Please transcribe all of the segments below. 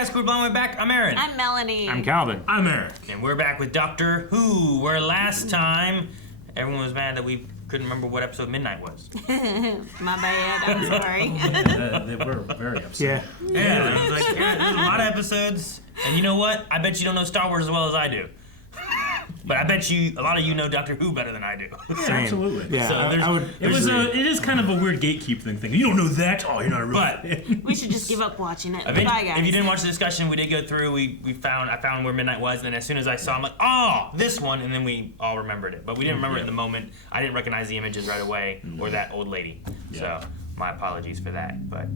podcast, Crew Blonde. We're back. I'm Aaron. I'm Melanie. I'm Calvin. I'm Eric. And we're back with Doctor Who, where last time everyone was mad that we couldn't remember what episode Midnight was. My bad. I'm sorry. They were very upset. Yeah, it was like, there's a lot of episodes. And you know what? I bet you don't know Star Wars as well as I do. But I bet you, a lot of you know Doctor Who better than I do. Yeah, absolutely. Yeah, So it is kind of a weird gatekeeping thing. You don't know that? Oh, you're not a real fan. We should just give up watching it. Bye, guys. If you didn't watch the discussion, we did go through. I found where Midnight was, and then as soon as I saw, I'm like, oh, this one, and then we all remembered it. But we didn't remember it in the moment. I didn't recognize the images right away or that old lady. Yeah. So my apologies for that. But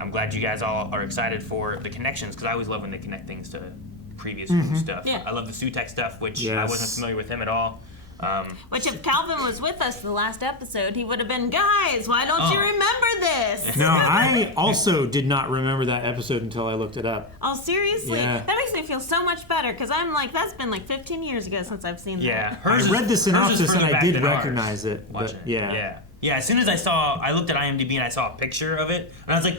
I'm glad you guys all are excited for the connections, because I always love when they connect things to previous Who stuff. Yeah. I love the Sutek stuff, which I wasn't familiar with him at all. Which, if Calvin was with us the last episode, he would have been, guys, why don't you remember this? No, I also did not remember that episode until I looked it up. Oh, seriously? Yeah. That makes me feel so much better, because I'm like, that's been like 15 years ago since I've seen that. I read the synopsis and I did recognize it. Watch But it. yeah. Yeah, as soon as I looked at IMDb and I saw a picture of it, and I was like,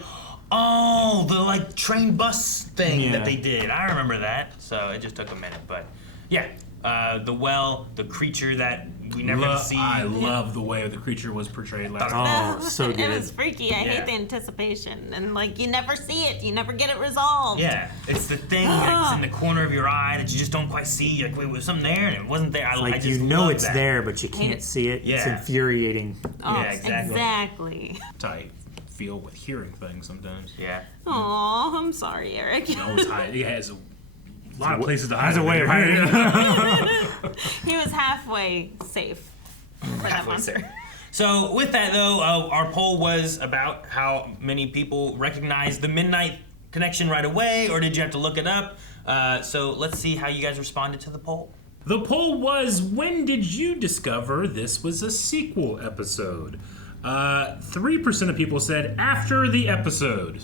oh, the like train bus thing that they did. I remember that. So it just took a minute, but yeah. The creature that we never see. I love the way the creature was portrayed last Oh, so good. It was freaky. I hate the anticipation. And like, you never see it. You never get it resolved. Yeah, it's the thing that's in the corner of your eye that you just don't quite see. Like, wait, was something there and it wasn't there. Like, I just you know love it's that. there, but you can't see it. Yeah. It's infuriating. Oh, Yeah, exactly. Exactly. I feel with hearing things sometimes. Yeah. Aw, I'm sorry, Eric. You know, it has a lot of places to hide. Has a way of hiding. He was halfway safe. Halfway there. So with that though, our poll was about how many people recognized the Midnight connection right away, or did you have to look it up? So let's see how you guys responded to the poll. The poll was, when did you discover this was a sequel episode? 3% of people said after the episode.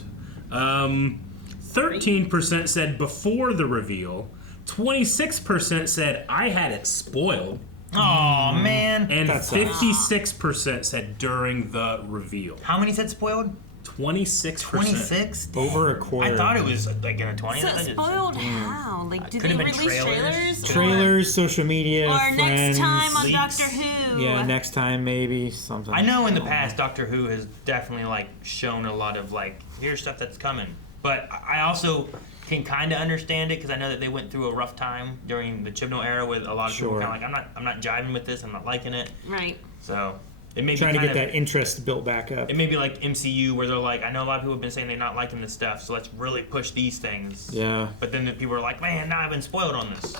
13% said before the reveal. 26% said I had it spoiled. Oh man. And That's 56% said during the reveal. How many said spoiled? 26%. 26? Over a quarter. I thought it was like in the 20s. So spoiled how? Like, did Could they have been release trailers. Trailers, social media, Or friends. next time on leaks. Doctor Who? Yeah, next time maybe something. I know in the past Doctor Who has definitely like shown a lot of like, here's stuff that's coming. But I also can kind of understand it, because I know that they went through a rough time during the Chibnall era with a lot of people kind of like, I'm not jiving with this, I'm not liking it. Right. So it may Trying be to kind get of, that interest built back up. it may be like MCU, where they're like, I know a lot of people have been saying they're not liking this stuff, so let's really push these things. Yeah. But then the people are like, man, now I've been spoiled on this.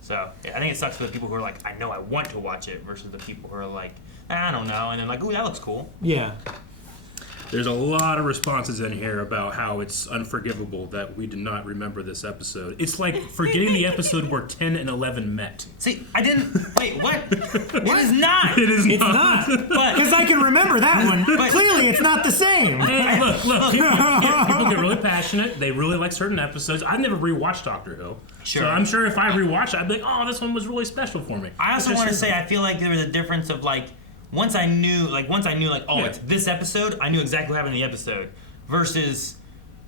So I think it sucks for the people who are like, I know I want to watch it, versus the people who are like, I don't know, and then like, ooh, that looks cool. Yeah. There's a lot of responses in here about how it's unforgivable that we did not remember this episode. It's like forgetting the episode where 10 and 11 met. See, I didn't. Wait, what? It is not. It is It's not. not. But Because I can remember that one. But clearly it's not the same. Hey, look, people get really passionate. They really like certain episodes. I've never rewatched Doctor Who. Sure. So I'm sure if I rewatch it, I'd be like, oh, this one was really special for me. I also It just want to isn't. say I feel like there was a difference of like, once I knew oh, it's this episode, I knew exactly what happened in the episode, versus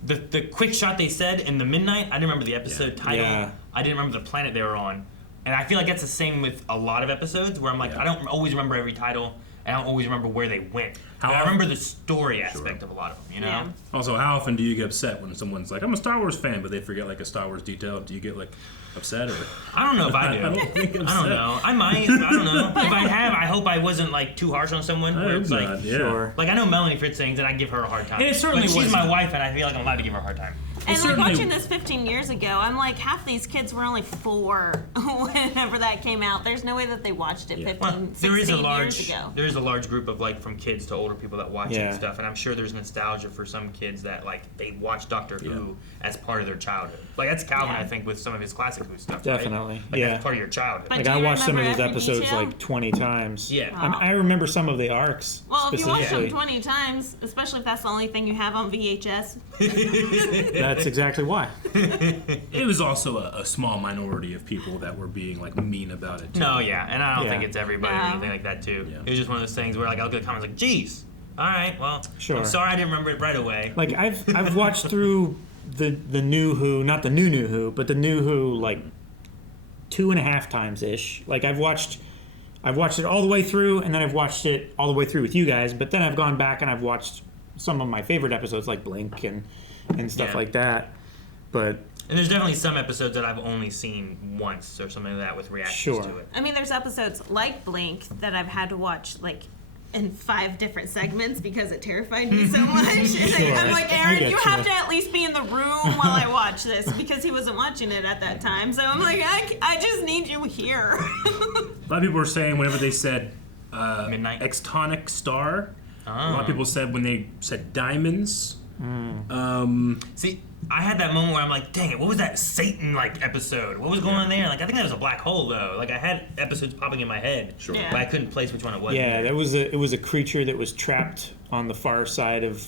the quick shot they said in the Midnight. I didn't remember the episode title. Yeah. I didn't remember the planet they were on. And I feel like that's the same with a lot of episodes, where I'm like, I don't always remember every title, and I don't always remember where they went. How But I often- remember the story aspect of a lot of them, you know? Yeah. Also, how often do you get upset when someone's like, I'm a Star Wars fan, but they forget like a Star Wars detail? Do you get like upset or? I don't know if I do. I don't think I'm I don't sad. know. I might. I don't know. If I have, I hope I wasn't like too harsh on someone. I Where hope it's like, not, yeah. Sure. like I know Melanie for things, and I give her a hard time. And it certainly but she's wasn't. my wife, and I feel like I'm allowed to give her a hard time. And like certainly- watching this 15 years ago, I'm like, half these kids were only 4 whenever that came out. There's no way that they watched it 15, Well, 16 years ago. there is a large group of like from kids to older people that watch it Yeah. and stuff, and I'm sure there's nostalgia for some kids that like they watch Doctor Who as part of their childhood. Like that's Calvin, Yeah. I think, with some of his classic Who stuff. Definitely, right? Like yeah. that's part of your childhood. But Like do I you watched some of remember those every episodes detail? like 20 times. Yeah. I remember some of the arcs Well, if you watch them specifically. 20 times, especially if that's the only thing you have on VHS. That's exactly why. It was also a small minority of people that were being like mean about it. Too. No, yeah, and I don't Yeah. think it's everybody or No. anything like that too. Yeah. It was just one of those things where like I'll get comments like, "Geez, all right, well, Sure. I'm sorry I didn't remember it right away." Like I've watched through the new Who, not the new Who, but the new Who like 2.5 times ish. Like I've watched it all the way through, and then I've watched it all the way through with you guys. But then I've gone back and I've watched some of my favorite episodes, like Blink and stuff like that. But and there's definitely some episodes that I've only seen once or something like that with reactions to it. I mean, there's episodes like Blink that I've had to watch like in 5 different segments because it terrified me so much. And I'm like, Aaron, you have to at least be in the room while I watch this, because he wasn't watching it at that time. So I'm like, I just need you here. A lot of people were saying whenever they said Midnight. extonic star, a lot of people said when they said diamonds. See, I had that moment where I'm like, dang it, what was that Satan like episode? What was going on there? Like, I think that was a black hole though. Like, I had episodes popping in my head, Sure. Yeah. but I couldn't place which one it was. yeah, it was a creature that was trapped on the far side of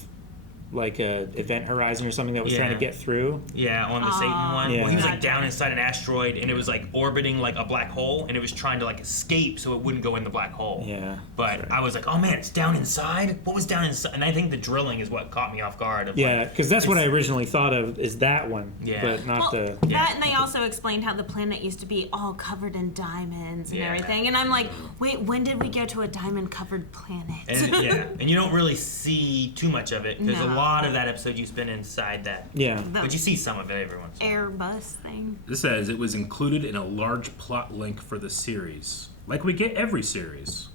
like a event horizon or something that was trying to get through. Yeah, on the Satan one. Yeah. Well, he was like down inside an asteroid, and it was like orbiting like a black hole, and it was trying to like escape so it wouldn't go in the black hole. Yeah. But I was like, oh man, it's down inside? What was down inside? And I think the drilling is what caught me off guard. Of Yeah, like, because that's what I originally thought of is that one. Yeah. But not Well, the. that, and they also explained how the planet used to be all covered in diamonds and Yeah. everything. And I'm like, wait, when did we go to a diamond-covered planet? and, yeah, and you don't really see too much of it because a No. lot of that episode you spend inside that. Yeah. But you see some of it every once in a while. Airbus thing. This says it was included in a large plot link for the series, like we get every series.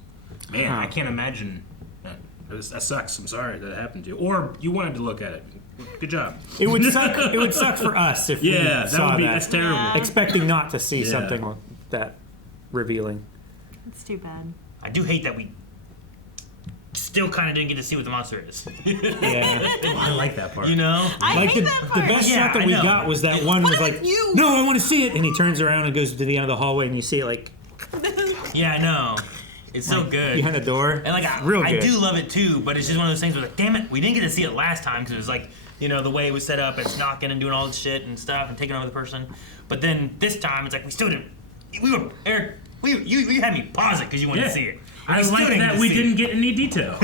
Man, I can't imagine. That sucks. I'm sorry that happened to you. Or you wanted to look at it. Good job. It would suck. It would suck for us if we saw that. That's terrible. Yeah. Expecting not to see something that revealing. It's too bad. I do hate that we still kind of didn't get to see what the monster is. Yeah. I like that part. You know? I Like hate the that part. best Yeah, shot that I we know. got was that one was like, you? no, I want to see it, and he turns around and goes to the end of the hallway, and you see it like Yeah, I know. It's so good. behind a door. And like, real I good. do love it too, but it's just one of those things where like, damn it, we didn't get to see it last time because it was like, you know, the way it was set up, it's knocking and doing all this shit and stuff and taking over the person. But then this time, it's like we still didn't. We were Eric. You had me pause it because you wanted to see it. I still like didn't that get to we see didn't it. get any detail.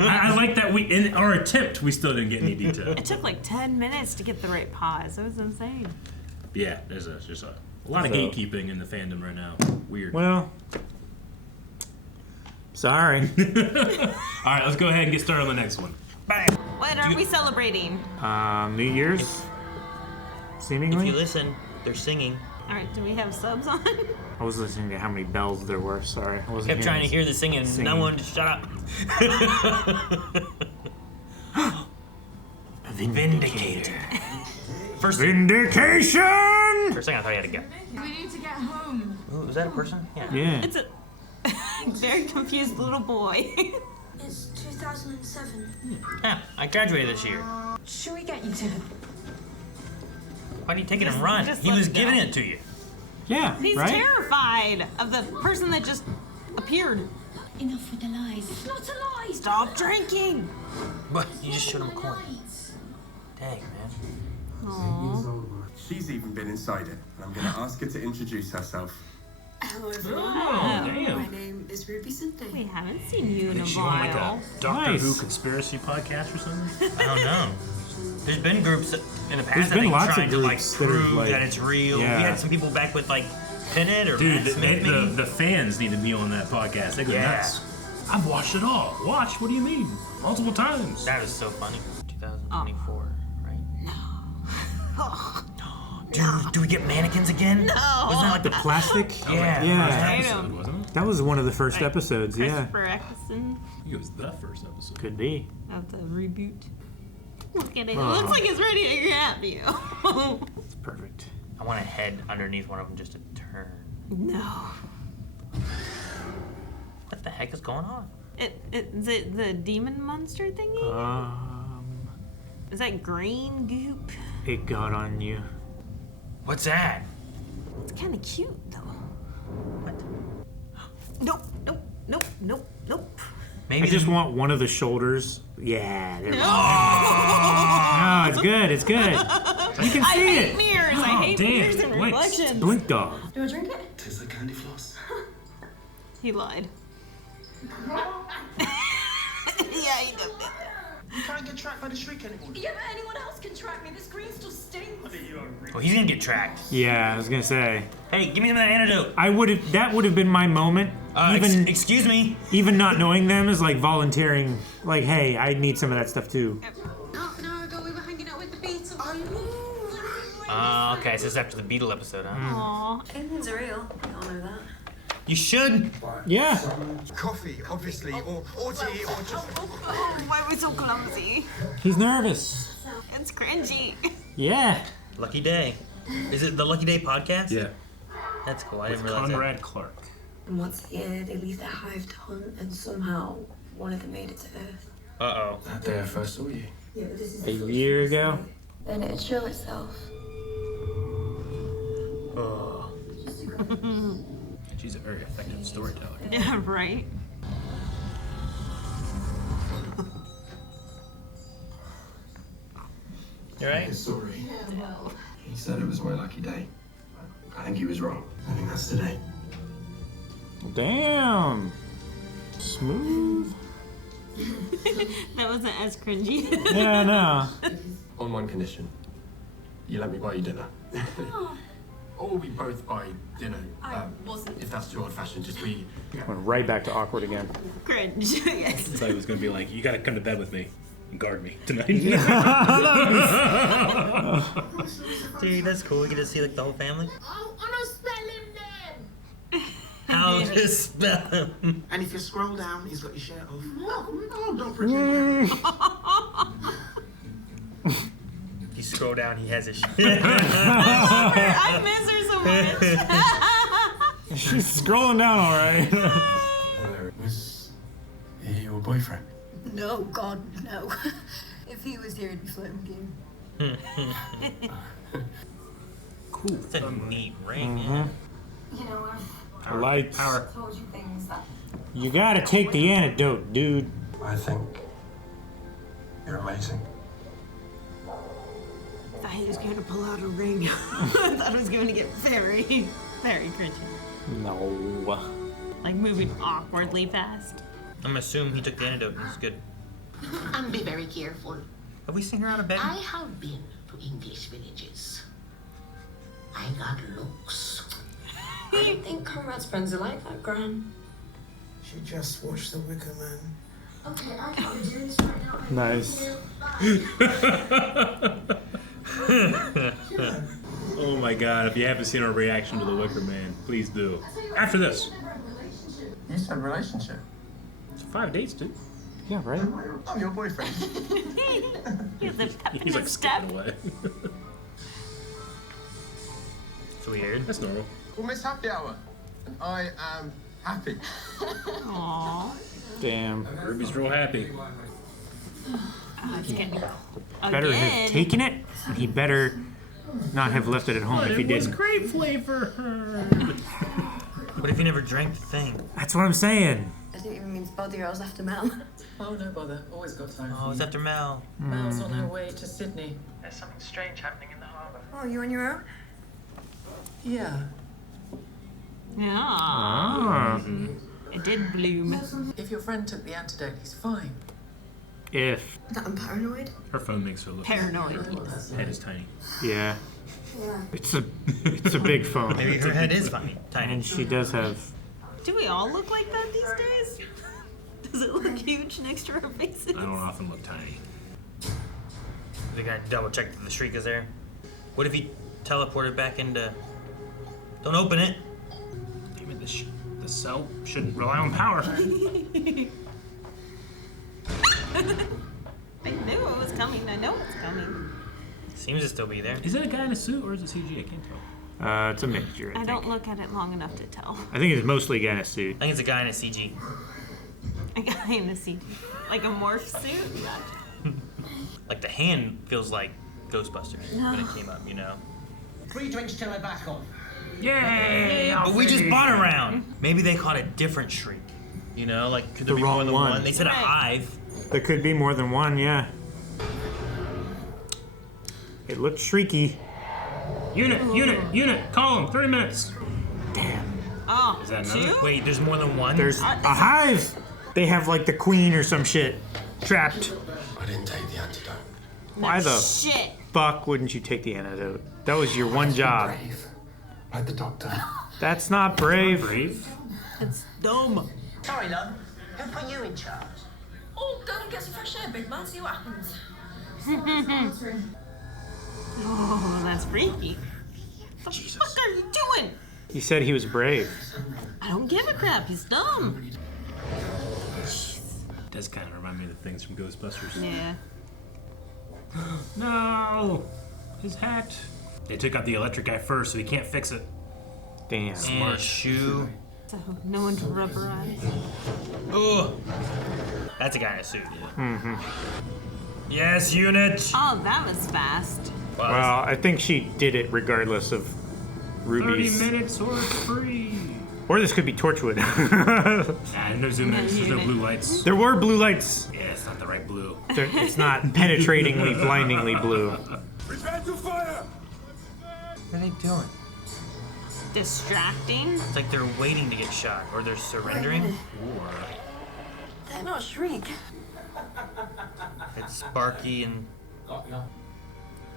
I like that we, in our attempt, we still didn't get any detail. It took like 10 minutes to get the right pause. It was insane. Yeah, there's just a lot of So- gatekeeping in the fandom right now. Weird. Well, sorry. All right, let's go ahead and get started on the next one. Bang. What are we celebrating? New Year's, If seemingly. you listen, they're singing. All right, do we have subs on? I was listening to how many bells there were. Sorry, I wasn't. Kept trying to hear the singing. Singing. No one just shut up. Vindicator. First, Vindication. for a second, I thought he had a gun. We need to get home. Ooh, is that a person? Yeah. Yeah. It's a very confused little boy. It's 2007. Yeah, I graduated this year. Should we get you to him? Why do you take it and run? just He let was it go. giving it to you. Yeah. He's right. terrified of the person that just appeared. Enough with the lies. It's not a lie. Stop drinking. But you just showed him a coin. Dang, man. She's even been inside it, and I'm going to ask her to introduce herself. Hello everyone. Oh, damn. My name is Ruby Sunday. We haven't seen you in a Is she on like a while. Doctor Nice. Who conspiracy podcast or something? I don't know. There's been groups in the past There's that been think lots of trying to like groups that have, prove like- that it's real. Yeah. We had some people back with like Pennant or Dude, Matt Smith, maybe. the fans need to be on that podcast. They go Yeah. nuts. I've watched it all. Watch? What do you mean? Multiple times. That was so funny. 2024, right? No. Do we get mannequins again? No. Wasn't that like The plastic. yeah. Yeah. Hate Episode, him. wasn't it? That was one of the first episodes. Yeah. Christopher Eccleston I think it was the first episode. Could be. of the reboot. Look at it. It Oh. looks like it's ready to grab you. It's perfect. I want a head underneath one of them just to turn. No. What the heck is going on? Is it the demon monster thingy? Is that green goop? It got on you. What's that? It's kind of cute though. What? Nope, nope, nope, nope, nope. Maybe I just the- want one of the shoulders. Yeah. There we go. No! No, it's good. It's good. You can I see hate it. mirrors. I hate damn, mirrors and Blink. reflections. Blink dog. Do I drink it? Tastes like candy floss. He lied. Yeah, he did. You can't get tracked by the shriek anymore. Yeah, but anyone else can track me. This green stuff stinks. Oh, he's gonna get tracked. Yeah, I was gonna say. Hey, give me some of that antidote. That would have been my moment. Excuse me. Even not knowing them is like volunteering. Like, hey, I need some of that stuff too. Half an hour ago, we were hanging out with the Beatles. Okay, so it's after the Beetle episode, huh? Aw. Aliens are real. We all know that. You should. Yeah. Coffee, obviously, or tea, or just... Oh, why are we so clumsy? He's nervous. It's cringy. Yeah. Lucky Day. Is it the Lucky Day podcast? Yeah. That's cool. I With didn't realize Conrad Clark. And once a year, they leave their hive to hunt, and somehow one of them made it to Earth. that. Uh-oh. That day I first saw you. Yeah, but this is A year ago. then it'd show itself. Oh. She's a very effective storyteller. Yeah, right? You right? Sorry. He said it was my lucky day. I think he was wrong. I think that's today. Damn. Smooth. That wasn't as cringy. Yeah, no. On one condition. You let me buy you dinner. Or we both buy dinner. If that's too old-fashioned, just we... Went right back to awkward again. Cringe. Yes. So it was gonna be like, you gotta come to bed with me and guard me tonight. Dude, that's cool. We get to see like the whole family. Oh, I'm not spelling them. How to spell him? And if you scroll down, he's got your shirt off. Oh, Don't pretend. If you scroll down, he has his shit. I miss her so much. She's scrolling down all right. Was he your boyfriend? No, God, no. If he was here, he'd be flirting with you. Cool. It's a neat ring, yeah. You know, Power. Lights. Power. I've told you things that... You gotta take the antidote, dude. I think you're amazing. I thought he was going to pull out a ring. I thought it was going to get very, very cringy. No. Like moving awkwardly fast. I'm assuming he took the antidote. It's good. And be very careful. Have we seen her out of bed? I have been to English villages. I got looks. I don't think Conrad's friends are like that, Gran. She just watched The Wicker Man. Okay, I can't do this right now. Nice. Oh my god, if you haven't seen our reaction to The Wicker Man, please do. After this. You said relationship. It's 5 dates, dude. Yeah, right? I'm your boyfriend. He's a pep in He's like his step. skipping away. It's weird. That's normal. Well, Miss Happy Hour. And I am happy. Aww. Damn. Ruby's real happy. It's getting Better again. have taken it, and he better not have left it at home if he didn't. great flavor. What if he never drank the thing? That's what I'm saying. I didn't even mean to bother you, I was after Mel. Oh, no bother. Always got time Oh, for it's you. after Mel. Mel's on her way to Sydney. There's something strange happening in the harbour. Oh, you on your own? Yeah. Yeah. Ah. It did bloom. If your friend took the antidote, he's fine. If. That I'm paranoid? Her phone makes her look. Paranoid. Her head is tiny. Yeah. Yeah. It's a big phone. Maybe her head is funny. Tiny. And she does have. Do we all look like that these days? Does it look huge next to our faces? I don't often look tiny. They gotta double check that the shriek is there. What if he teleported back into... Don't open it. Damn it, the cell shouldn't rely on power. I knew it was coming. I know it's coming. Seems to still be there. Is it a guy in a suit or is it CG? I can't tell. It's a mixture, I I think. don't look at it long enough to tell. I think it's mostly a guy in a suit. I think it's a guy in a CG. A guy in a CG. Like a morph suit? Gotcha. Like the hand feels like Ghostbusters when it came up, you know? 3 drinks till I'm back on. Yay! But we just bought a round. Maybe they caught a different shriek. You know, like could there The be more wrong than one. one? They said a Right. hive. There could be more than one, yeah. It looked shrieky. Unit, call him. 30 minutes. Damn. Oh, Is that another? two? Wait, there's more than one? There's a hive. They have like the queen or some shit trapped. I didn't take the antidote. Why the Shit. fuck wouldn't you take the antidote? That was your one job. Brave. Like the doctor. That's not brave. It's dumb. Sorry, love. Who put you in charge? Oh, go and get some fresh air, big man. See what happens. Oh, that's freaky. What the fuck are you doing? He said he was brave. I don't give a crap. He's dumb. It does kind of remind me of the things from Ghostbusters. Yeah. No! His hat. They took out the electric guy first, so he can't fix it. Damn. And a shoe. So no one to rubberize. Ugh. That's a guy in a suit. Yeah. Yes, unit. Oh, that was fast. Well, I think she did it regardless of 30 Ruby's. minutes or it's free. Or this could be Torchwood. Nah, no zoom in. There's no blue lights. There were blue lights. Yeah, it's not the right blue. It's not penetratingly, blindingly blue. Prepare to fire! What are they doing? Distracting. It's like they're waiting to get shot, or they're surrendering. Or They're not Shriek. It's Sparky and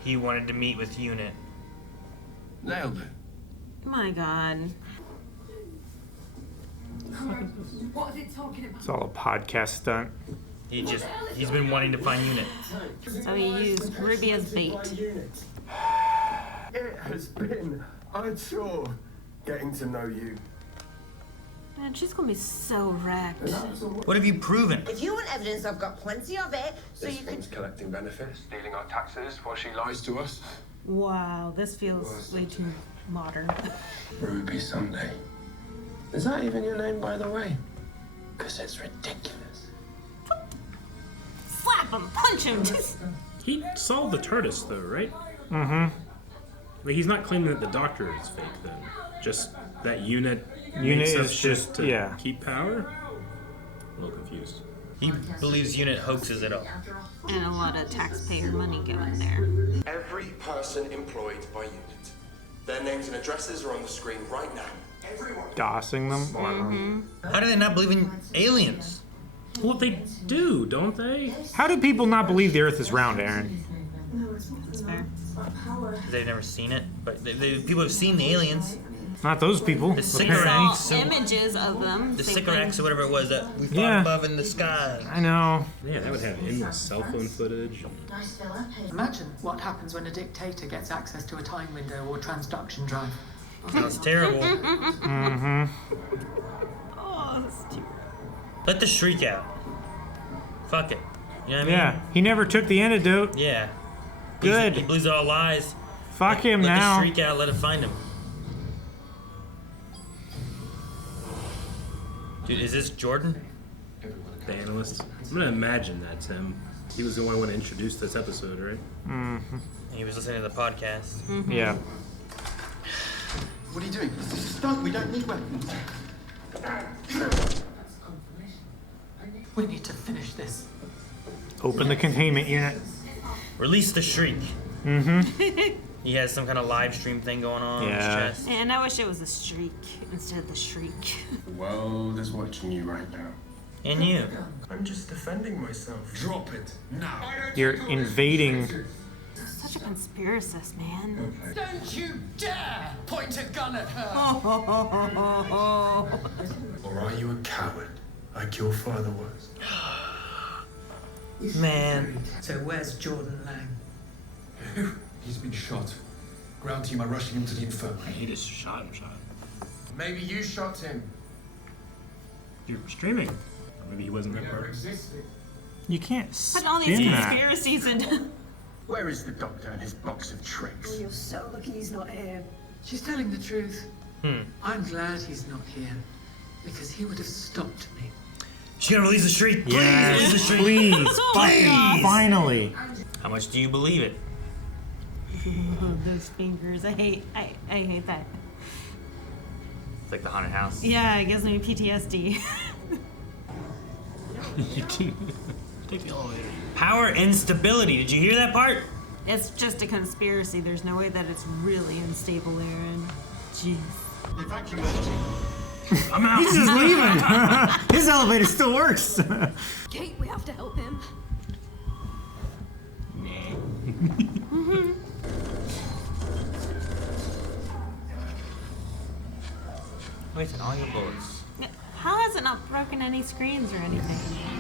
he wanted to meet with Unit. Nailed it. My God. What are they talking about? It's all a podcast stunt. He's been wanting to find Unit. So he used Ruby as bait. It has been a chore getting to know you. Man, she's gonna be so wrecked. What have you proven? If you want evidence, I've got plenty of it. So This you could. thing's collecting benefits, stealing our taxes while she lies to us. Wow, this feels way too modern. Ruby Sunday. Is that even your name, by the way? Because it's ridiculous. Slap him, punch him. Just... he solved the TARDIS, though, right? Mm-hmm. Like, he's not claiming that the Doctor is fake, then. Just that Unit Unit makes up is shit just, to yeah. keep power? A little confused. He believes Unit hoaxes it up. And a lot of taxpayer money going there. Every person employed by Unit. Their names and addresses are on the screen right now. Everyone. Dossing them. How do they not believe in aliens? Well, they do, don't they? How do people not believe the Earth is round, Aaron? That's fair. They've never seen it, but people have seen the aliens. Not those people. The Saw Sycorax, images of them. the They Sycorax or whatever it was that we fought Yeah. above in the sky. I know. Yeah, that would have endless cell phone footage. Imagine what happens when a dictator gets access to a time window or transduction drive. That's terrible. Mm-hmm. Oh, that's too Let the shriek out. Fuck it. You know what I mean? Yeah. He never took the antidote. Yeah. Good. He believes it all lies. Fuck him Let now. the shriek out. Let it find him. Dude, is this Jordan? The analyst. I'm gonna imagine that's him. He was the only one to introduce this episode, right? Mm-hmm. He was listening to the podcast. Yeah. What are you doing? This is stunt. We don't need weapons. We need to finish this. Open the containment unit. Release the shriek. Mm-hmm. He has some kind of live stream thing going on Yeah. his chest. And I wish it was a streak instead of the shriek. The world is watching you right now. And you. I'm just defending myself. Drop it now. You're invading. Such a conspiracist, man. Don't you dare point a gun at her! Or are you a coward, like your father was? Man. So where's Jordan Lang? He's been shot. Ground team are rushing him to the infirmary. He just shot him. Maybe you shot him. You're streaming. Or maybe he wasn't that part. existed. You can't Put all these spin that. conspiracies in. Where is the doctor and his box of tricks? You're so lucky he's not here. She's telling the truth. Hmm. I'm glad he's not here, because he would have stopped me. She's gonna release the shriek. Please Yes, release the shriek. please. Fucking Please. finally. How much do you believe it? Those fingers. I hate that. It's like the haunted house. Yeah, it gives me PTSD. Take the elevator. Power instability. Did you hear that part? It's just a conspiracy. There's no way that it's really unstable, Aaron. Jeez. I'm out. He's just leaving. His elevator still works. Kate, we have to help him. Wasting all your bullets. How has it not broken any screens or anything?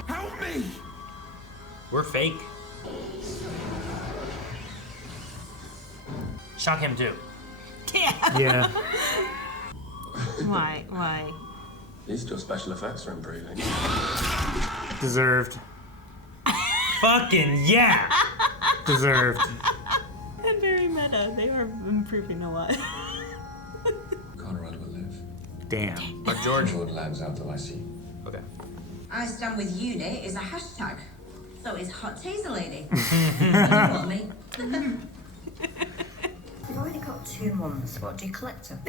Help me! We're fake. Shock him too. Yeah. Yeah. Why? At least your special effects are improving. Deserved. Fucking yeah! Deserved. And very meta. They are improving a lot. Conrad will live. Damn. But George. lands out till I see. Okay. I stand with U.N.I.T is a hashtag. So is Hot Taser Lady. You know what I mean? We've already got 2 months. What do you collect them?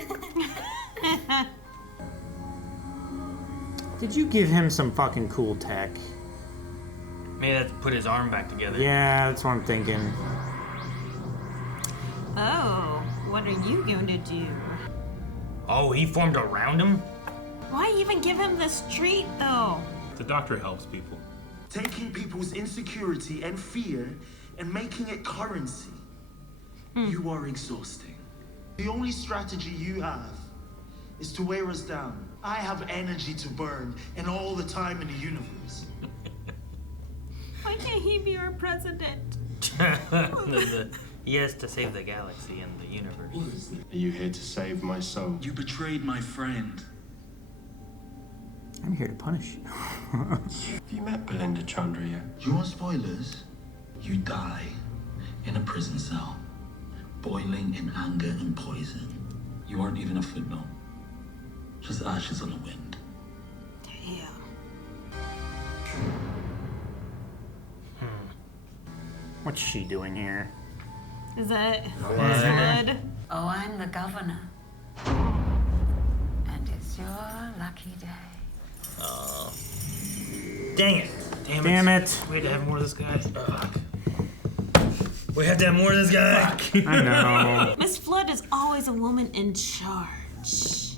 Did you give him some fucking cool tech? Maybe that's put his arm back together. Yeah, that's what I'm thinking. Oh, what are you going to do? Oh, he formed around him? Why even give him this treat, though? The doctor helps people. Taking people's insecurity and fear and making it currency. You are exhausting. The only strategy you have is to wear us down. I have energy to burn and all the time in the universe. Why can't he be our president? He has to save the galaxy and the universe. Are you here to save my soul? You betrayed my friend. I'm here to punish you. Have you met Belinda Chandra yet? You want spoilers? You die in a prison cell, boiling in anger and poison. You aren't even a footnote. Just ashes on the wind. Damn. What's she doing here? Is that What? good? Oh, I'm the governor. And it's your lucky day. Oh. Dang it. Damn it. We had to have more of this guy. Fuck. We have to have more of this guy. I know. Miss Flood is always a woman in charge.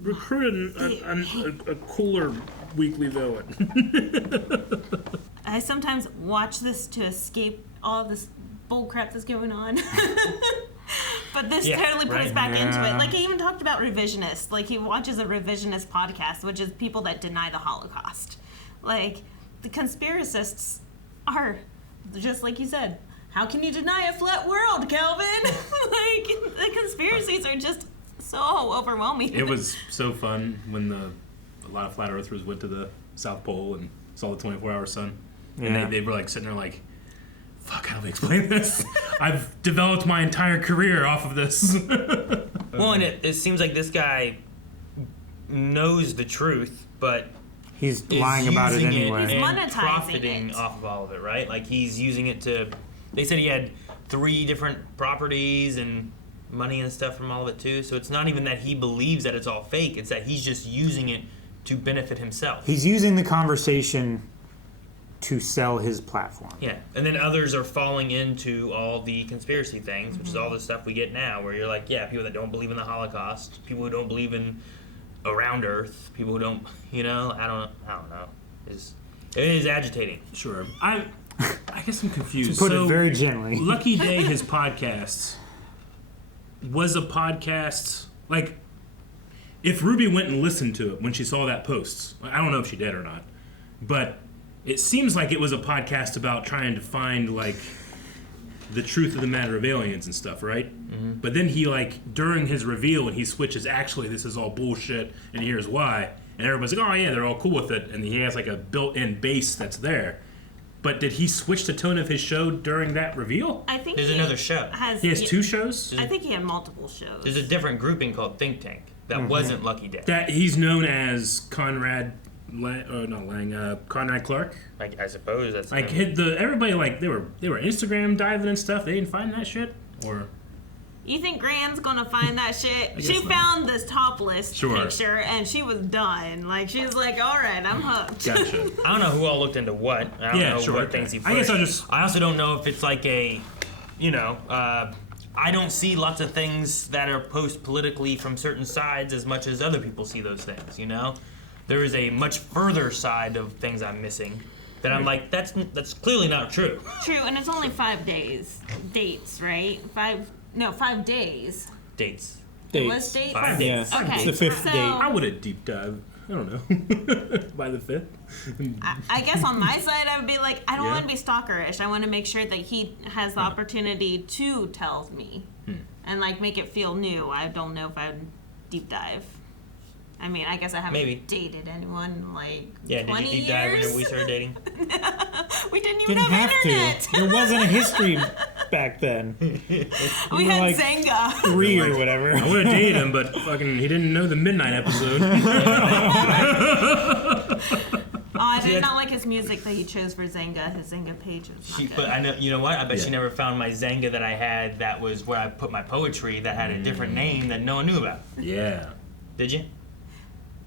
Recruit a cooler weekly villain. I sometimes watch this to escape all this bullcrap that's going on. But this totally put us back into it. Like, he even talked about revisionists. Like, he watches a revisionist podcast, which is people that deny the Holocaust. Like, the conspiracists are, just like you said, how can you deny a flat world, Calvin? Like, the conspiracies are just so overwhelming. It was so fun when a lot of flat earthers went to the South Pole and saw the 24-hour sun. And they were like sitting there like, fuck, how do we explain this? I've developed my entire career off of this. Well, and it seems like this guy knows the truth, but he's lying about it anyway. He's and monetizing profiting it. off of all of it, right? Like, he's using it to. They said he had 3 different properties and money and stuff from all of it too. So it's not even that he believes that it's all fake. It's that he's just using it to benefit himself. He's using the conversation to sell his platform. Yeah, and then others are falling into all the conspiracy things, which is all the stuff we get now, where you're like, yeah, people that don't believe in the Holocaust, people who don't believe in around Earth, people who don't, I don't know. It is agitating. Sure. I guess I'm confused. To put it very gently. Lucky Day, his podcast, was a podcast, like, if Ruby went and listened to it when she saw that post, I don't know if she did or not, but it seems like it was a podcast about trying to find, like, the truth of the matter of aliens and stuff, right? Mm-hmm. But then he, like, during his reveal, and he switches, actually, this is all bullshit, and here's why. And everybody's like, oh, yeah, they're all cool with it. And he has, like, a built-in base that's there. But did he switch the tone of his show during that reveal? I think there's another show. He has 2 shows? I think he had multiple shows. There's a different grouping called Think Tank that wasn't Lucky Day. That he's known as Conrad... Conrad Clark. Like, I suppose that's like him. Everybody, like, they were Instagram diving and stuff. They didn't find that shit, or you think Gran's gonna find that shit? She not. found this topless Sure. picture and she was done. Like, she was like, all right, I'm hooked. Gotcha. I don't know who all looked into what. I don't know what things he. I guess I also don't know if it's like a, I don't see lots of things that are post politically from certain sides as much as other people see those things. There is a much further side of things I'm missing. that I'm like, that's clearly not true. True, and it's only 5 days. Dates, right? 5 days. Dates. It was dates? 5 days. Yeah. Okay. It's the 5th date. I would have deep dived. I don't know. By the 5th. I guess on my side, I would be like, I don't Yeah. want to be stalkerish. I want to make sure that he has the opportunity to tell me and like make it feel new. I don't know if I would deep dive. I mean, I guess I haven't Maybe. dated anyone in like 20 Yeah, did you deep dive years. when we started dating? We didn't even Didn't have have internet. to. There wasn't a history back then. We were had like Zynga. 3 or whatever. I would have dated him, but fucking he didn't know the midnight episode. Oh, I did not like his music that he chose for Zynga. His Zynga page was not good. But I know, you know what? I bet she never found my Zanga that I had. That was where I put my poetry. That had a different name that no one knew about. Yeah. Did you?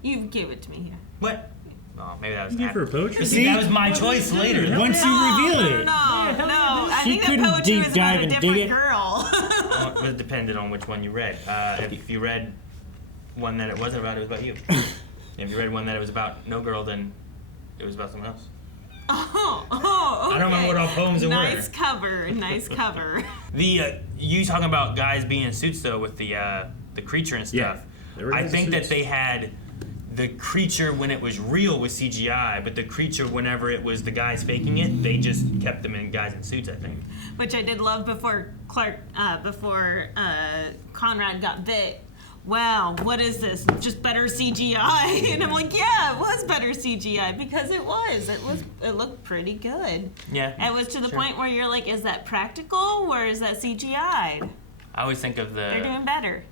You gave it to me here. What? Oh, maybe that was. You gave her poetry? See, that was my choice later. Once you revealed it. No. I She think that couldn't poetry deep was about dive a and dig different it. girl. Well, it depended on which one you read. If you read one that it wasn't about, it was about you. If you read one that it was about no girl, then it was about someone else. Oh, okay. I don't remember what all poems it were. Nice cover. You talking about guys being in suits though with the creature and stuff. Yeah, I think that they had the creature when it was real was CGI, but the creature whenever it was the guys faking it, they just kept them in guys in suits. I think. Which I did love before Conrad got bit. Wow, what is this? Just better CGI? And I'm like, yeah, it was better CGI because it was. It looked pretty good. Yeah. It was to the point where you're like, is that practical or is that CGI? I always think of They're doing better.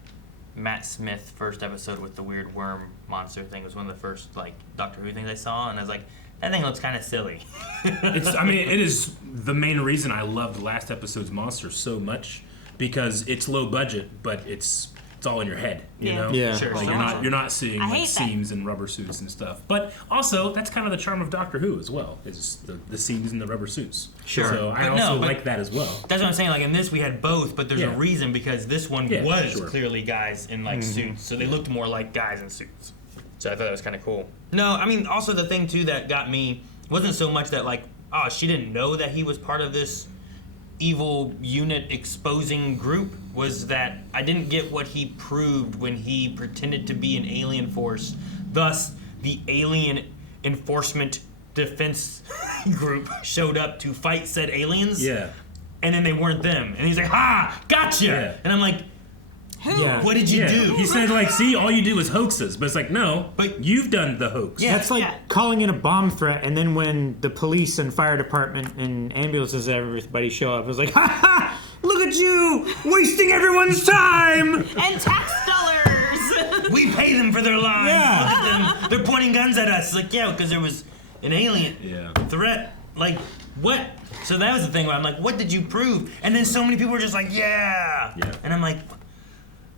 Matt Smith first episode with the weird worm monster thing. It was one of the first like Doctor Who things I saw, and I was like, that thing looks kind of silly. It is the main reason I loved last episode's monster so much because it's low budget, but it's all in your head, you know. Yeah. Sure. Like you're not seeing I like hate that. seams and rubber suits and stuff. But also that's kind of the charm of Doctor Who as well, is the seams and the rubber suits. Sure. So I But also no, but like that as well. That's what I'm saying. Like in this, we had both, but there's a Yeah. reason because this one Yeah, was sure. clearly guys in like suits, so they looked more like guys in suits. So I thought that was kind of cool. No, I mean also the thing too that got me wasn't so much that like, oh, she didn't know that he was part of this evil unit exposing group, was that I didn't get what he proved when he pretended to be an alien force. Thus, the alien enforcement defense group showed up to fight said aliens. Yeah. And then they weren't them. And he's like, ha, gotcha! Yeah. And I'm like, Who? Yeah. what did you do? He said like, see, all you do is hoaxes, but it's like, no, But- you've done the hoax. Yeah. That's like calling in a bomb threat, and then when the police and fire department and ambulances and everybody show up, it's like, ha ha! Look at you, wasting everyone's time. And tax dollars. We pay them for their lives. Yeah. Look at them. They're pointing guns at us. Like, yeah, because there was an alien threat. Like, what? So that was the thing where I'm like, what did you prove? And then so many people were just like, yeah. And I'm like,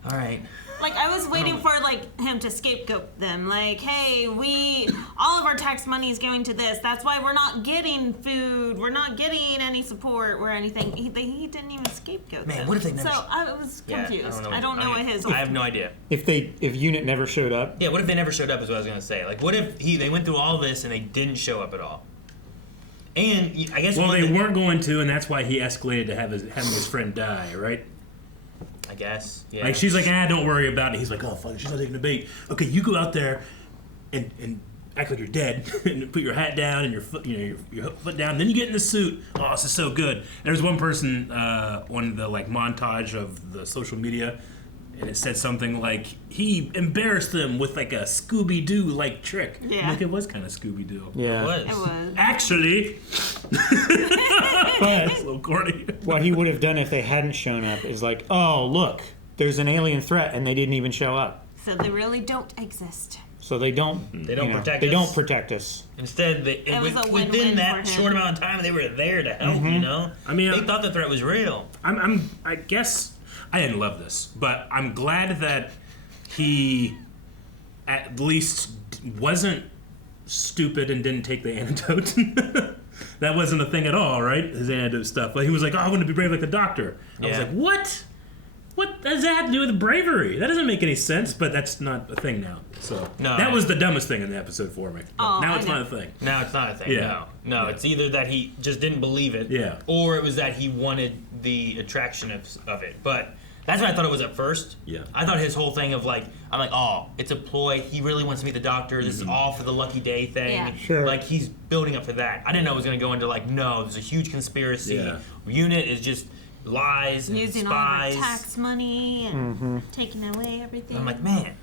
all right. Like, I was waiting for, like, him to scapegoat them. Like, hey, all of our tax money is going to this. That's why we're not getting food. We're not getting any support or anything. He didn't even scapegoat them. Man, what if they never... So, I was confused. Yeah, I don't know what his... I have no idea. If Unit never showed up. Yeah, what if they never showed up is what I was going to say. Like, what if they went through all this and they didn't show up at all? And I guess... Well, they weren't going to, and that's why he escalated to having his friend die, right? I guess, yeah. Like, she's like, don't worry about it. He's like, oh, fuck, she's not taking the bait. Okay, you go out there and act like you're dead and put your hat down and your foot, your foot down. Then you get in the suit. Oh, this is so good. There's one person on the, like, montage of the social media, and it said something like, he embarrassed them with, like, a Scooby-Doo, like, trick. Yeah. Like, it was kind of Scooby-Doo. Yeah. It was. Actually... But It's a little corny. what he would have done if they hadn't shown up is like, oh, look, there's an alien threat, and they didn't even show up. So they really don't exist. So they don't. They don't protect They us. don't protect us. Instead, It was a win-win within that for him. short amount of time, they were there to help, you know? I mean, they thought the threat was real. I guess I didn't love this, but I'm glad that he at least wasn't stupid and didn't take the antidote. That wasn't a thing at all, right? His antidote stuff. But he was like, oh, I want to be brave like the doctor. I was Yeah. like, what? What does that have to do with bravery? That doesn't make any sense, but that's not a thing now. So that was the dumbest thing in the episode for me. Now it's not a thing. Now it's not a thing. Yeah. No, it's either that he just didn't believe it, or it was that he wanted the attraction of it. But that's what I thought it was at first. Yeah. I thought his whole thing of like, I'm like, oh, it's a ploy. He really wants to meet the doctor. This is all for the lucky day thing. Yeah. Sure. Like he's building up for that. I didn't know it was going to go into like, no, there's a huge conspiracy. Yeah. U.N.I.T is just lies and using spies. all of our tax money and taking away everything. I'm like, man.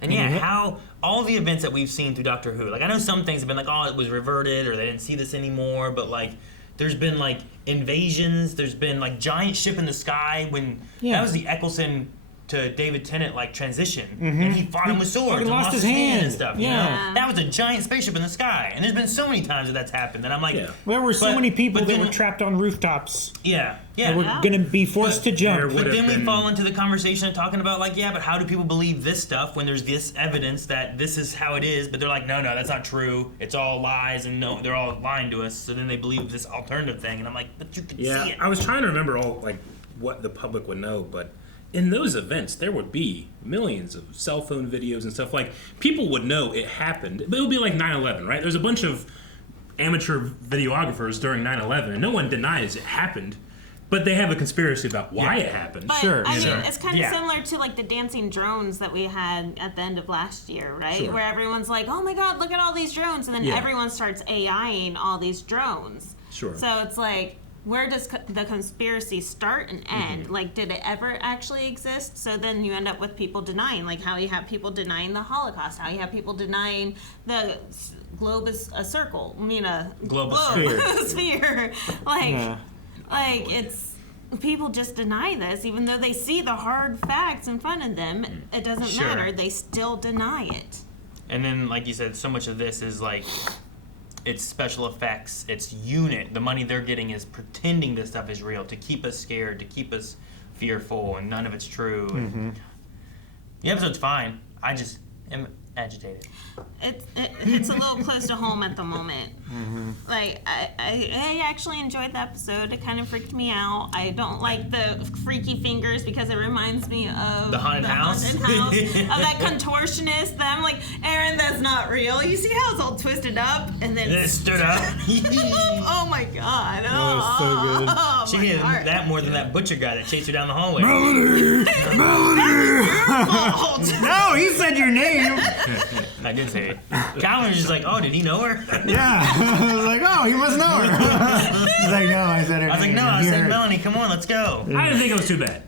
And how all the events that we've seen through Doctor Who, like I know some things have been like, oh, it was reverted or they didn't see this anymore, but like there's been like invasions, there's been like giant ship in the sky when that was the Eccleston to David Tennant like transition, and he fought him with swords and lost his hand and stuff. You know? That was a giant spaceship in the sky, and there's been so many times that's happened that I'm like, there were so many people that were trapped on rooftops. Yeah. That were gonna be forced to jump. But then we fall into the conversation of talking about like, but how do people believe this stuff when there's this evidence that this is how it is? But they're like, no, that's not true. It's all lies, and no, they're all lying to us. So then they believe this alternative thing, and I'm like, but you can see it. I was trying to remember all like what the public would know, but in those events, there would be millions of cell phone videos and stuff. Like, people would know it happened. But it would be like 9/11, right? There's a bunch of amateur videographers during 9/11, and no one denies it happened. But they have a conspiracy about why it happened. But, I mean, it's kind of similar to like the dancing drones that we had at the end of last year, right? Sure. Where everyone's like, oh my God, look at all these drones. And then everyone starts AIing all these drones. Sure. So it's like, where does the conspiracy start and end? Like, did it ever actually exist? So then you end up with people denying, like how you have people denying the Holocaust, how you have people denying the globe is a circle, global sphere. Like it's people just deny this, even though they see the hard facts in front of them. It doesn't matter; they still deny it. And then, like you said, so much of this is like, it's special effects, it's U.N.I.T. The money they're getting is pretending this stuff is real to keep us scared, to keep us fearful, and none of it's true. And the episode's fine. I just am agitated. It's a little close to home at the moment. Like I actually enjoyed the episode. It kind of freaked me out. I don't like the freaky fingers because it reminds me of the haunted house. Of that contortionist. That I'm like, Aaron, that's not real. You see how it's all twisted up and then it stood up. Oh my God! That was so good. Oh, she hated that more than that butcher guy that chased her down the hallway. Melanie! No, he said your name. I did say it. Calvin was just like, oh, did he know her? Yeah. I was like, oh, he must know her. He's like, no, I said her name. I was like, no, I said, Melanie, come on, let's go. I didn't think it was too bad.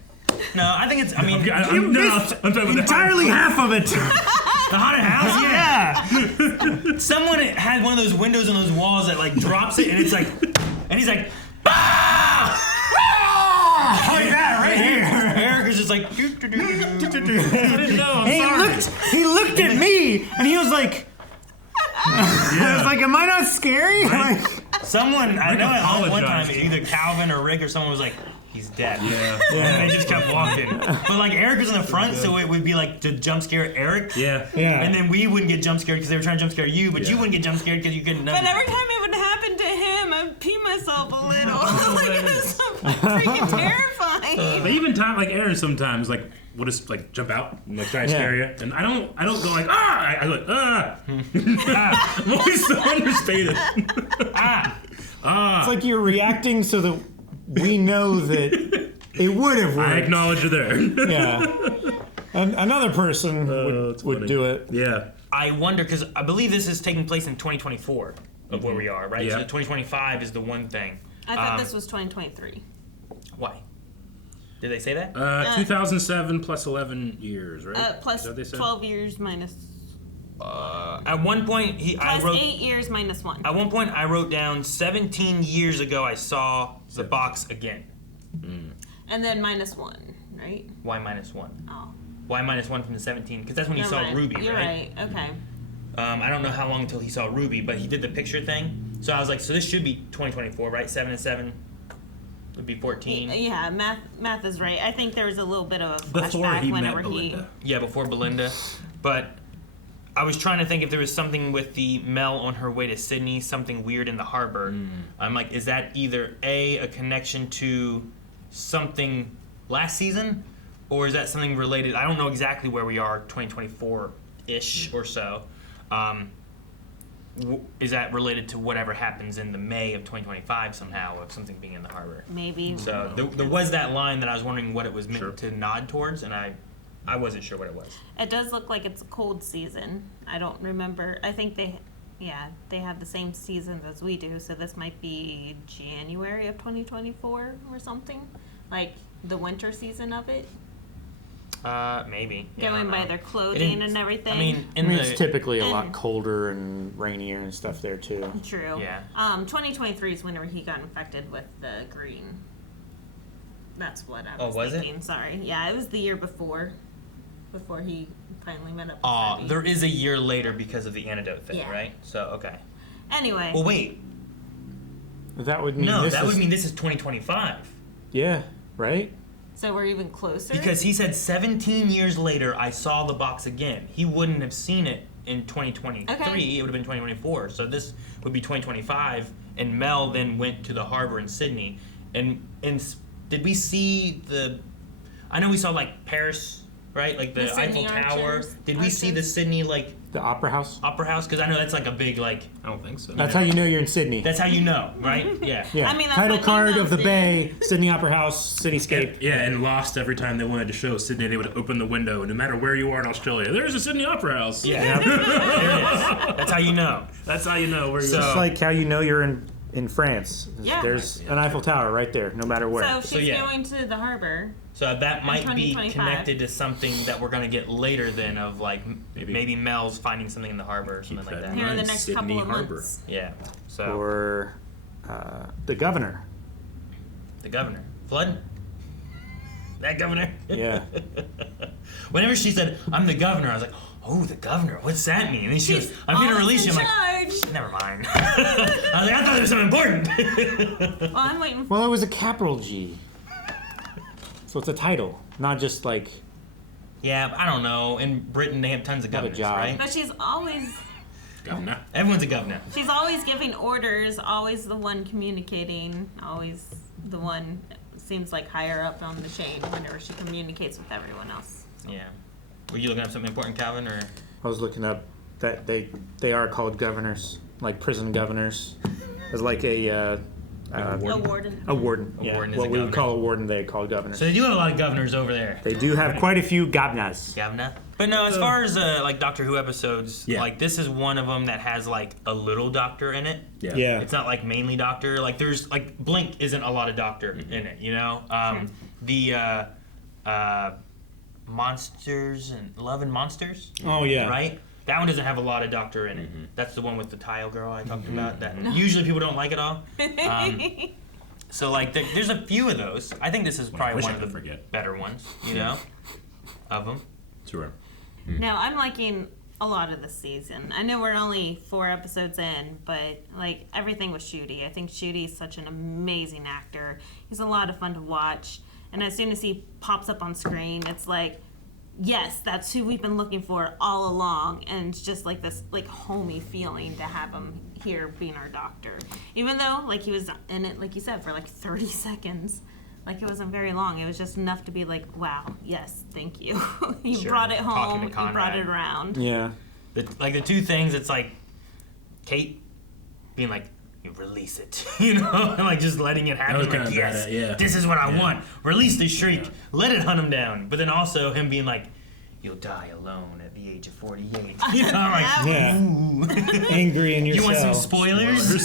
No, I think it's, I mean, you missed entirely half of it. The haunted house? Yeah. Someone had one of those windows on those walls that like drops it and it's like, and he's like, ah! Like that right here. Eric was just like, I didn't know. I'm sorry. He looked at me and he was like, I was like, am I not scary? Right? Someone, I know at one time, either Calvin or Rick or someone was like, he's dead. Yeah. And they just kept walking. But like Eric was in the front, so it would be like to jump scare Eric. Yeah. And then we wouldn't get jump scared because they were trying to jump scare you, but you wouldn't get jump scared because you couldn't know. But every time it would happen to him, I'd pee myself a little. Like it was so freaking terrifying. But even time like Aaron sometimes like would just like jump out and like try to scare you, and I don't go like I go like I'm always so understated. It's like you're reacting so that we know that it would have worked. I acknowledge you're there. Yeah. Another person would do it. Yeah. I wonder, because I believe this is taking place in 2024 of where we are, right? Yeah. So 2025 is the one thing. I thought this was 2023. Why? Did they say that? 2007 plus 11 years, right? Plus 12 years minus... At one point, I wrote 8 years minus 1. At one point, I wrote down 17 years ago I saw the box again. And then minus 1, right? Why minus 1? Oh. Why minus 1 from the 17? Because that's when he saw Ruby, You're right. Okay. I don't know how long until he saw Ruby, but he did the picture thing. So I was like, so this should be 2024, right? 7 and 7 would be 14. Yeah, math is right. I think there was a little bit of a before flashback he whenever met Belinda. Yeah, before Belinda. But I was trying to think if there was something with the Mel on her way to Sydney, something weird in the harbor. I'm like, is that either A, a connection to something last season, or is that something related? I don't know exactly where we are, 2024-ish or so. Is that related to whatever happens in the May of 2025 somehow, of something being in the harbor? Maybe. So there was that line that I was wondering what it was meant to nod towards, and I wasn't sure what it was. It does look like it's a cold season. I don't remember. I think they have the same seasons as we do, so this might be January of 2024 or something, like the winter season of it. Maybe. Yeah, Going by their clothing and everything. I mean, it's typically a lot colder and rainier and stuff there too. True. Yeah. 2023 is whenever he got infected with the green. That's what I was was thinking. Sorry. Yeah, it was the year before he finally met up with Freddie. There is a year later because of the antidote thing, Yeah. right? So, okay. Anyway. Well, wait. That would mean would mean this is 2025. Yeah, right? So we're even closer? Because he said 17 years later, I saw the box again. He wouldn't have seen it in 2023. Okay. It would have been 2024. So this would be 2025. And Mel then went to the harbor in Sydney. And did we see I know we saw like Paris, right? Like the Eiffel Tower. Did we see the Sydney, like... The Opera House? Opera House? Because I know that's like a big, like... I don't think so. That's how you know you're in Sydney. That's how you know, right? Yeah. Yeah. I mean, that's Title what card emails of the did. Bay, Sydney Opera House, Cityscape. Yeah, and Lost, every time they wanted to show Sydney, they would open the window, and no matter where you are in Australia, there's a Sydney Opera House. Yeah. There it is. That's how you know. That's how you know where you're Just like how you know you're in France. Yeah. There's an Eiffel Tower right there, no matter where. So she's going to the harbor. So that might be 2025. connected to something that we're going to get later then of like maybe Mel's finding something in the harbor or something like that. Here in the next Sydney couple of Harbor. months. Yeah. So Or the governor. the governor. Flood? That governor? Yeah. Whenever she said, I'm the governor, I was like, oh, the governor, what's that mean? And then she goes, I'm here to release you. I'm like, never mind. I was like, I thought there was something important. Well, I'm waiting Well, it was a capital G. So it's a title, not just like... Yeah, I don't know. In Britain, they have tons of governors, right? But she's always... Governor. Everyone's a governor. She's always giving orders, always the one communicating, always the one seems like higher up on the chain whenever she communicates with everyone else. Yeah. Were you looking up something important, Calvin, or...? I was looking up that they are called governors, like prison governors. As like a warden. A warden, A yeah. warden is What a we would governor. call a warden, they call governors. So they do have a lot of governors over there. They do have quite a few governors. Governor. But no, as far as like Doctor Who episodes, like this is one of them that has like a little Doctor in it. Yeah. It's not like mainly Doctor. Like there's like Blink isn't a lot of Doctor in it, you know. The Monsters and Love and Monsters. Oh yeah. Right. That one doesn't have a lot of Doctor in it. That's the one with the tile girl I talked about. That usually people don't like at all. So like there's a few of those. I think this is probably one of the better ones, you know, of them. Sure. No, I'm liking a lot of the season. I know we're only 4 episodes in, but like everything with Ncuti. I think Ncuti is such an amazing actor. He's a lot of fun to watch. And as soon as he pops up on screen, it's like, yes, that's who we've been looking for all along. And it's just like this like homey feeling to have him here being our doctor. Even though like he was in it, like you said, for like 30 seconds. Like it wasn't very long. It was just enough to be like, wow, yes, thank you. You brought it home. You brought it around. Yeah. The two things, it's like Kate being like, you release it, you know, and like just letting it happen. That was Like, kinda yes, bad, yeah. this is what I want. Release the shriek. Let it hunt him down. But then also him being like, you'll die alone at the age of 48. You know, I'm like, Yeah. ooh. Angry in You yourself. want some spoilers?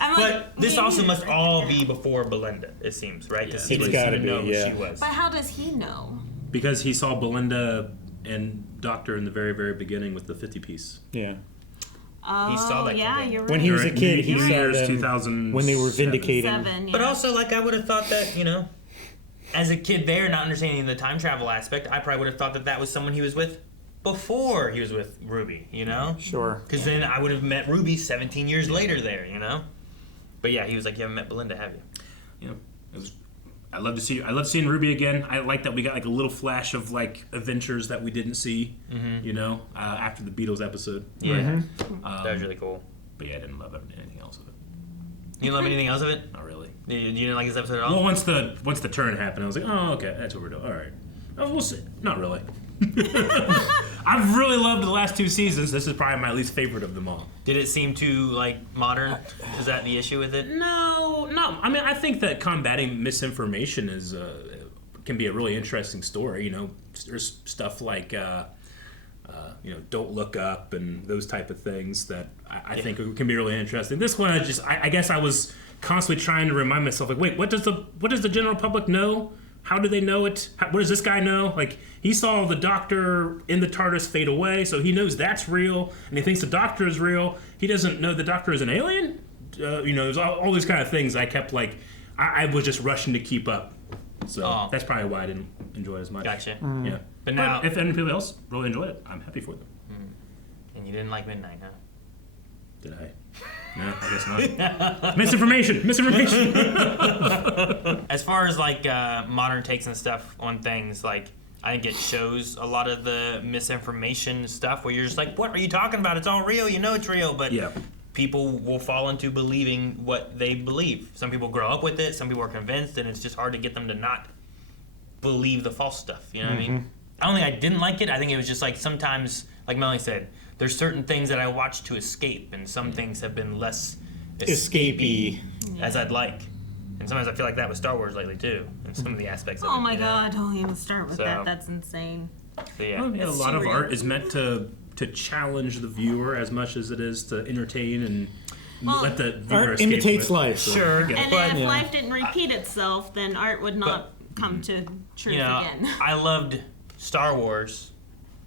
I'm like, But this also must all be before Belinda, it seems, right? To see It's what gotta she be, know who yeah. she was. But how does he know? Because he saw Belinda and Doctor in the very, very beginning with the 50 piece. Yeah. Oh, He saw that yeah, kid. you're right. When he was a kid, he New saw Year's them 2007. when they were vindicating. 7, yeah. But also, like, I would have thought that, you know, as a kid there, not understanding the time travel aspect, I probably would have thought that that was someone he was with before he was with Ruby, you know? Sure. Because then I would have met Ruby 17 years later there, you know? But yeah, he was like, you haven't met Belinda, have you? You know, I love seeing Ruby again. I like that we got like a little flash of like adventures that we didn't see, you know, after the Beatles episode. Yeah. Mm-hmm. That was really cool. But yeah, I didn't love anything else of it. You didn't love anything else of it? Not really. You didn't like this episode at all? Well, once the turn happened, I was like, oh, okay, that's what we're doing. All right. Oh, we'll see. Not really. I've really loved the last 2 seasons. This is probably my least favorite of them all. Did it seem too like modern? Is that the issue with it? No. I mean, I think that combating misinformation is can be a really interesting story. You know, there's stuff like don't look up and those type of things that I think can be really interesting. This one, I guess I was constantly trying to remind myself, like, wait, what does the general public know? How do they know it? What does this guy know? Like, he saw the doctor in the TARDIS fade away, so he knows that's real, and he thinks the doctor is real. He doesn't know the doctor is an alien? There's all these kind of things I kept, like, I was just rushing to keep up. So that's probably why I didn't enjoy it as much. Gotcha. Yeah. But now, if anybody else really enjoyed it, I'm happy for them. And you didn't like Midnight, huh? Did I? No, I guess not. Misinformation. As far as like modern takes and stuff on things, like I think it shows a lot of the misinformation stuff where you're just like, what are you talking about? It's all real. You know it's real, but people will fall into believing what they believe. Some people grow up with it. Some people are convinced, and it's just hard to get them to not believe the false stuff. You know what I mean? I don't think I didn't like it. I think it was just like sometimes, like Melanie said, there's certain things that I watch to escape, and some things have been less escapey as I'd like. And sometimes I feel like that with Star Wars lately too, and some of the aspects of it. Oh my god, don't even start with that. That's insane. So yeah, a lot of art is meant to challenge the viewer as much as it is to entertain and let the viewer art escape imitates life. Sure. And if life didn't repeat itself, then art would not come to truth again. I loved Star Wars,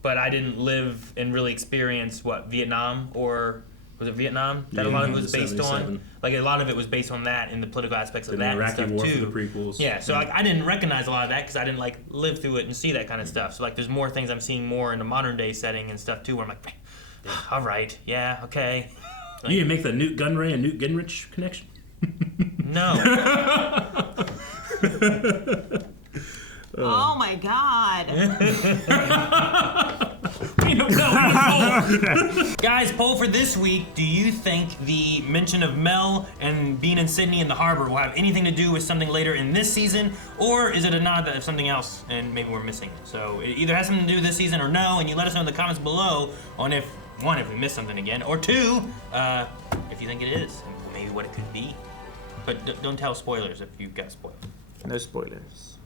but I didn't live and really experience Vietnam, or was it Vietnam that a lot of it was based on? Like a lot of it was based on that and the political aspects of that and Iraqi stuff war too. For the prequels. Yeah, so like I didn't recognize a lot of that because I didn't like live through it and see that kind of stuff. So like there's more things I'm seeing more in the modern day setting and stuff too, where I'm like, all right, yeah, okay. Like, you didn't make the Newt Gunray and Newt Gingrich connection? No. Oh my god. Guys, poll for this week. Do you think the mention of Mel and being in Sydney in the harbor will have anything to do with something later in this season? Or is it a nod of something else and maybe we're missing it? So it either has something to do with this season or no, and you let us know in the comments below on if we missed something again, or two, if you think it is, and maybe what it could be. But don't tell spoilers if you've got spoilers. No spoilers.